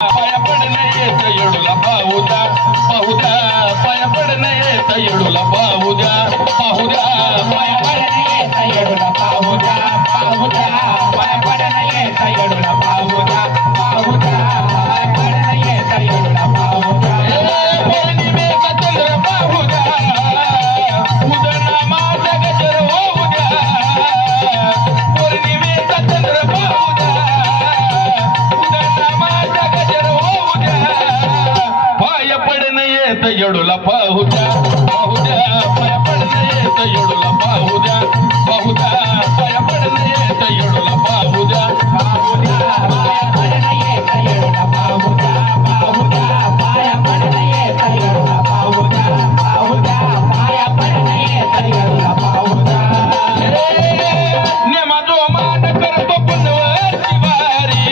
पाया पडणे येत येडूला पाहुद्या पाहुद्या पाया पडणे येत येडूला पाहुद्या पाहुद्या पाया पडणे येत येडूला पाहुद्या पाहुद्या पाया पडणे येत येडूला पाहुद्या पाहुद्या पाया पडणे येत येडूला पाहुद्या पौर्णिमेचा चंद्र पाहुद्या उदना माझा गजर होऊद्या पौर्णिमेचा चंद्र पाहुद्या उदना माझा गजर होऊद्या पाया पडणे येत येडूला पाहुद्या पाहुद्या पाया पडणे येत येडूला पाहुद्या पाहुद्या पाया पडणे येत येडूला पाहुद्या पाहुद्या पाया पडणे येत येडूला पाहुद्या पाहुद्या पाया पडणे येत येडूला पाहुद्या पाहुद्या पाया पडणे येत येडूला पाहुद्या नेमा जो मान करतो पुनवरची वारी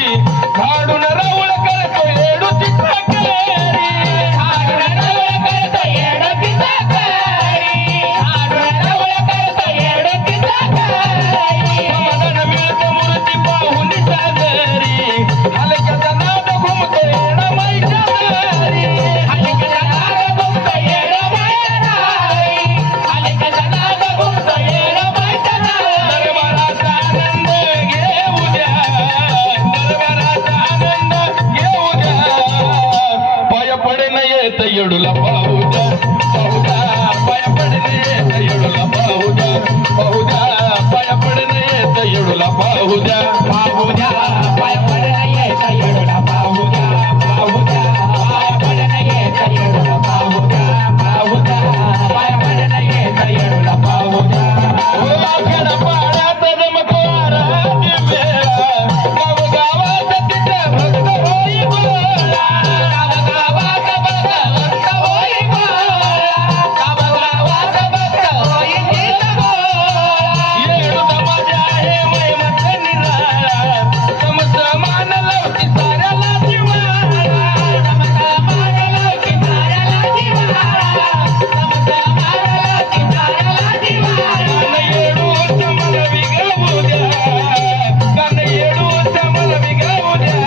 काढून राऊळ करतो येडूची साकारी हाडून रावळ करतो येडूची साकारी हाडून रावळ करतो येडूची साकारी समाधान मिळतं मूर्ती पाहून सागरी हलक्याचा नाद घुमतो येणं माईच्या दारी हलकचा नाद घुमतो येडं मायच्या दारी हलकचा नाद घुमतो येडं मायच्या दारी दरबाराचा आनंद घेऊ द्या दरबाराचा आनंद घेऊ द्या पाया पडणं येत येडूला पाहू द्या पाहू द्या पाया पडणं येत येडूला पाहू द्या पाहू द्या पाया पडणं येत येडूला पाहू द्या पाहुद्या पाया पडणं येत येडूला पाहुद्या पाहुद्या पाया पडणं येत येडूला पाहुद्या पाहुद्या पाया पडणं येत येडूला पाहुद्या खेडपाड्यात जमतो आराधी मेळा गावगावात तिथे भक्त होई गोळा गावागावात भक्त होई गोळा गावागावात भक्त होई तिथं गोळा येडूचा माझ्या आहे महिमत निराळा समसमान लावती साऱ्याला जिव्हाळा समता मारला की ताऱ्याला जिव्हाळा समता मारला की ताऱ्याला जिव्हाळा कान येडूचं मला विगावू द्या कान येडूचं मला विगावू द्या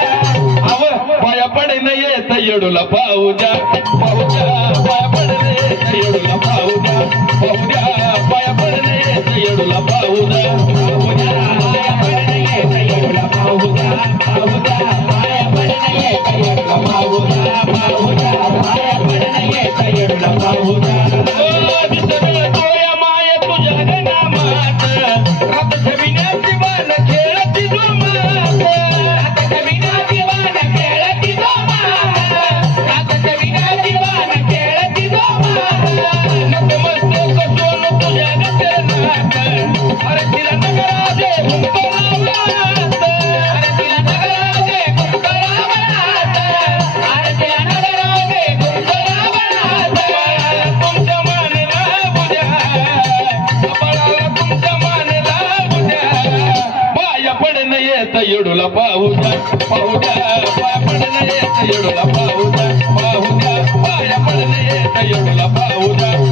अव पाया पडणं येत येडूला पाहू द्या पाहू द्या पाया पडणं येत येडूला पाहू द्या पाहू द्या पाया पडणं येत येडूला पाहू द्या पाहुद्या पाया पडणं येत येडूला पाहुद्या पाहुद्या पाया पडणं येत येडूला पाहुद्या पाहुद्या पाया पडणं येत येडूला पाहुद्या डोळ्या माय तुझ्या गणामात रात छबिन्याची बाण खेळती जोमात रातच्या विना दिवाण खेळती जोमात रातच्या विना दिवाण खेळती जोमात नतमस्तक सोन तुझ्या गजरनाथ अरे तिला नगराजे हुंको लावलात अरे तिला नगराचे कुंकरावनात अरे तिला नगराचे कुंकरावनात तुमच्या मानेला बुद्या कपाळाला तुमच्या मानेला बुद्या पाया पडणं येत येडूला पाहू द्या पाहू द्या पाया पडणं येत येडूला पाहू द्या पाहू द्या पाया पडणं येत येडूला पाहू द्या